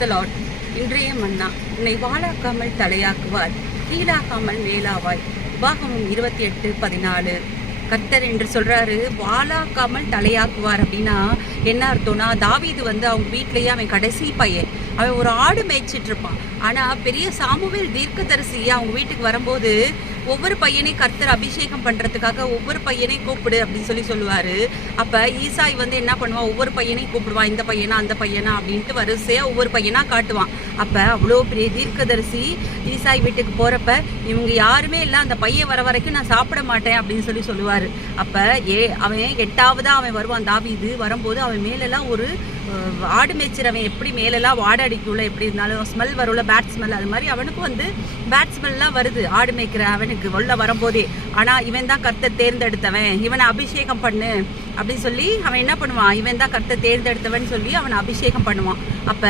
இன்றைய மன்னா உன்னை வாழாக்காமல் தலையாக்குவார், கீழாக்காமல் மேலாவாய். உபாகமம் 28:14. கர்த்தர் என்று சொல்றாரு, வாழாக்காமல் தலையாக்குவார் அப்படின்னா என்ன அர்த்தம்னா, தாவீது அவங்க வீட்டிலேயே அவன் கடைசி பையன். அவன் ஒரு ஆடு மேய்ச்சிட்டு இருப்பான். ஆனா பெரிய சாமுவேல் தீர்க்கதரிசி அவங்க வீட்டுக்கு வரும்போது ஒவ்வொரு பையனையும் கர்த்தர் அபிஷேகம் பண்றதுக்காக ஒவ்வொரு பையனையும் கூப்பிடு அப்படின்னு சொல்லுவாரு. அப்ப ஈசாய் என்ன பண்ணுவான், ஒவ்வொரு பையனையும் கூப்பிடுவான், இந்த பையனா அந்த பையனா அப்படின்ட்டு வரிசையா ஒவ்வொரு பையனா காட்டுவான். அப்ப அவ்வளோ பெரிய தீர்க்கதரிசி ஈசாய் வீட்டுக்கு போறப்ப இவங்க யாருமே இல்லை, அந்த பையன் வர வரைக்கும் நான் சாப்பிட மாட்டேன் அப்படின்னு சொல்லுவாரு. அப்ப அவன் 8ஆவதா அவன் வருவான். தாவீது வரும்போது அவன் மேலெல்லாம் ஒரு ஆடு மேய்ச்சிறவன் எப்படி மேலெல்லாம் வாடை அடிக்குள்ள, எப்படி இருந்தாலும் ஸ்மெல் வரும்ல, பேட் ஸ்மெல். அது மாதிரி அவனுக்கும் பேட் ஸ்மெல்லாம் வருது ஆடு மேய்க்கிற அவனுக்கு உள்ள வரும்போதே. ஆனா இவன் தான் கர்த்தர் தேர்ந்தெடுத்தவன், இவனை அபிஷேகம் பண்ணு அப்படின்னு சொல்லி அவன் என்ன பண்ணுவான், இவன் தான் கர்த்தர் தேர்ந்தெடுத்தவன் சொல்லி அவனை அபிஷேகம் பண்ணுவான். அப்ப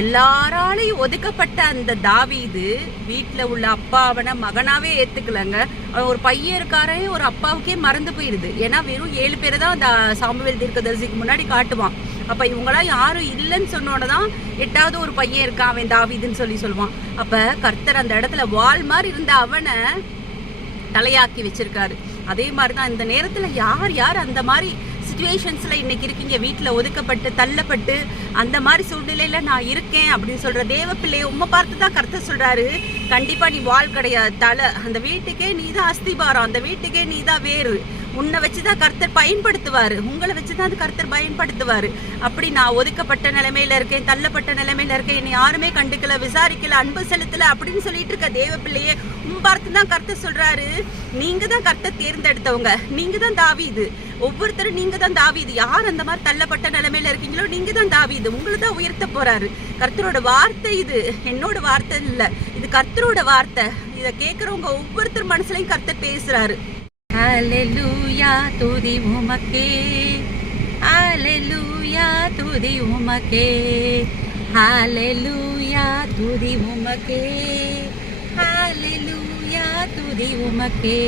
எல்லாராலையும் ஒதுக்கப்பட்ட அந்த தாவீது வீட்டுல உள்ள அப்பா அவனை மகனாவே ஏத்துக்கலங்க. அவன் ஒரு பையன் இருக்காரே, ஒரு அப்பாவுக்கே மறந்து போயிருது. ஏன்னா வெறும் 7 பேரை தான் அந்த சாமுவேல் தீர்க்கதரிசிக்கு முன்னாடி காட்டுவான். அப்ப இவங்களாம் யாரும் இல்லைன்னு சொன்னோடதான் 8ஆவது ஒரு பையன் இருக்கான், அவன் தாவீதுன்னு சொல்லுவான். அப்ப கர்த்தர் அந்த இடத்துல வால் மாதிரி இருந்த அவனை தலையாக்கி வச்சிருக்காரு. அதே மாதிரிதான் இந்த நேரத்துல யார் யார் அந்த மாதிரி சிச்சுவேஷன்ஸ்ல இன்னைக்கு இருக்கீங்க, வீட்டுல ஒதுக்கப்பட்டு தள்ளப்பட்டு அந்த மாதிரி சூழ்நிலையில நான் இருக்கேன் அப்படின்னு சொல்ற தேவ பிள்ளைய உண்மை பார்த்துதான் கர்த்தர் சொல்றாரு, கண்டிப்பா நீ வால் கிடையாது, தலை. அந்த வீட்டுக்கே நீதான் அஸ்திபாரம், அந்த வீட்டுக்கே நீதான் வேறு. உன்னை வச்சுதான் கர்த்தர் பயன்படுத்துவாரு, உங்களை வச்சுதான் அது கர்த்தர் பயன்படுத்துவாரு. அப்படி நான் ஒதுக்கப்பட்ட நிலைமையில இருக்கேன், தள்ளப்பட்ட நிலைமையில இருக்கேன், என்னை யாருமே கண்டுக்கல, விசாரிக்கல, அன்பு செலுத்தல அப்படின்னு சொல்லிட்டு இருக்க தேவ பிள்ளையே பார்த்துதான் கர்த்தர் சொல்றாரு, நீங்க தான் கர்த்தர் தேர்ந்தெடுத்தவங்க, நீங்க தான் தாவீது. ஒவ்வொருத்தரும் நீங்க தான் தாவீது. யார் அந்த மாதிரி தள்ளப்பட்ட நிலைமையில இருக்கீங்களோ நீங்க தான் தாவீது. உங்களை தான் உயர்த்த போறாரு. கர்த்தரோட வார்த்தை இது, என்னோட வார்த்தை இல்ல, இது கர்த்தரோட வார்த்தை. இதை கேட்கறவங்க ஒவ்வொருத்தர் மனசுலயும் கர்த்தர் பேசுறாரு. ஹல்லேலூயா, துதி உமக்கே, ஹல்லேலூயா, துதி உமக்கே, ஹல்லேலூயா, துதி உமக்கே, ஹல்லேலூயா, துதி உமக்கே.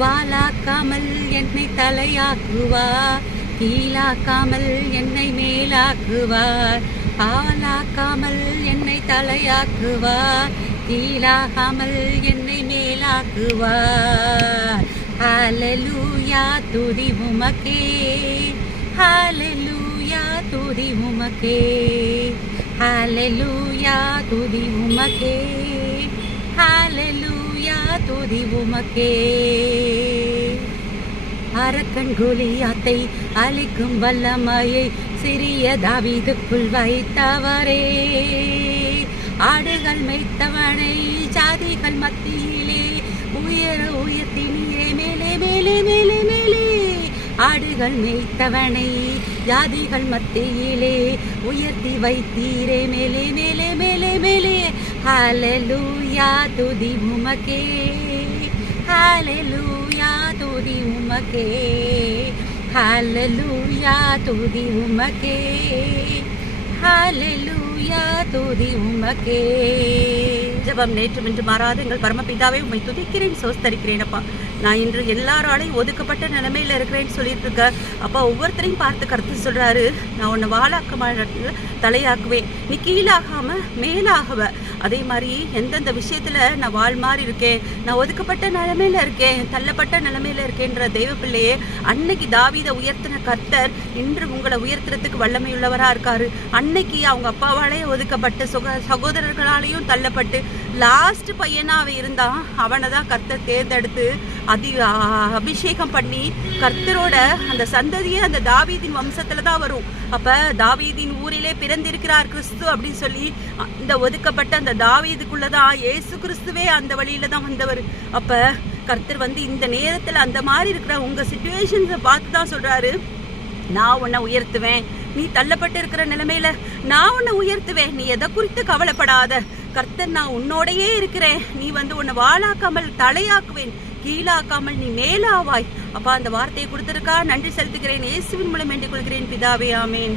வாலாக்காமல் என்னை தலையாக்குவார், கீழாக்காமல் என்னை மேலாக்குவார். வாலாக்காமல் என்னை தலையாக்குவார், கீழாகாமல் என்னை மேலாக்குவார். ஹல்லேலூயா, துதி உமக்கே, ஹல்லேலூயா, துதி உமக்கே, ஹல்லேலூயா, துதி உமக்கே, ஹல்லேலூயா, துதி உமக்கே. அரக்கன் கோலியாத்தை அழிக்கும் வல்லமையை சிறிய தாவீதுக்குள் வைத்தவரே, ஆடுகள் மேய்த்தவனை ஜாதிகள் மத்தியிலே உயர்த்தினீரே, மேலே மேலே மேலே மேலே. ஆடுகள் மேய்த்தவனை ஜாதிகள் மத்தியிலே உயர்த்தி வைத்தீரே, மேலே மேலே மேலே மேலே. ஹல்லேலூயா, துதி உமக்கே, ஹல்லேலூயா, துதி உமக்கே, ஹல்லேலூயா, துதி உமக்கே, ஹல்லேலூயா, துதி உமக்கே. ஜெபம். நேற்றும் இன்று மாறாத எங்கள் பரமபிதாவே, உம்மை துதிக்கிறேன், சோஸ்தரிக்கிறேன் அப்பா. நான் இன்று எல்லாராலையும் ஒதுக்கப்பட்ட நிலைமையில இருக்கிறேன்னு சொல்லிட்டு இருக்க அப்பா. ஒவ்வொருத்தரையும் பார்த்து கருத்து சொல்றாரு, நான் உன்னை வாழாக்க தலையாக்குவேன், நீ கீழாகாம மேலாகுவ. அதே மாதிரி எந்தெந்த விஷயத்துல நான் வாழ் மாதிரி இருக்கேன், நான் ஒதுக்கப்பட்ட நிலைமையில இருக்கேன், தள்ளப்பட்ட நிலைமையில இருக்கேன்ற தெய்வ பிள்ளையே, அன்னைக்கு தாவீதை உயர்த்தின கர்த்தர் இன்று உங்களை உயர்த்துறதுக்கு வல்லமையுள்ளவரா இருக்காரு. அன்னைக்கு அவங்க அப்பாவாலே ஒதுக்கப்பட்டு சகோதரர்களாலையும் தள்ளப்பட்டு லாஸ்ட் பையனா அவன் இருந்தான், அவனை தான் கர்த்தர் தேர்ந்தெடுத்து அபிஷேகம் பண்ணி கர்த்தரோட அந்த சந்ததியே அந்த தாவீதின் வம்சத்துல தான் வரும். அப்ப தாவீதின் ஊரிலே பிறந்திருக்கிறார் கிறிஸ்து அப்படின்னு சொல்லி இந்த ஒதுக்கப்பட்ட அந்த தாவீதுக்குள்ளதான் இயேசு கிறிஸ்துவே அந்த வழியில தான் வந்தவர். அப்ப கர்த்தர் இந்த நேரத்துல அந்த மாதிரி இருக்கிற உங்க சிச்சுவேஷன்ஸை பார்த்து தான் சொல்றாரு, நான் உன்னை உயர்த்துவேன், நீ தள்ளப்பட்டு இருக்கிற நிலைமையில நான் உன்னை உயர்த்துவேன், நீ எதை குறித்து கவலைப்படாத, கர்த்தர் நான் உன்னோடையே இருக்கிறேன், நீ உன்னை வாழாக்காமல் தலையாக்குவேன், கீழாக்காமல் நீ மேலாவாய். அப்பா அந்த வார்த்தையை கொடுத்திருக்கா, நன்றி செலுத்துகிறேன். இயேசுவின் மூலம் வேண்டிக் கொள்கிறேன் பிதாவே, ஆமேன்.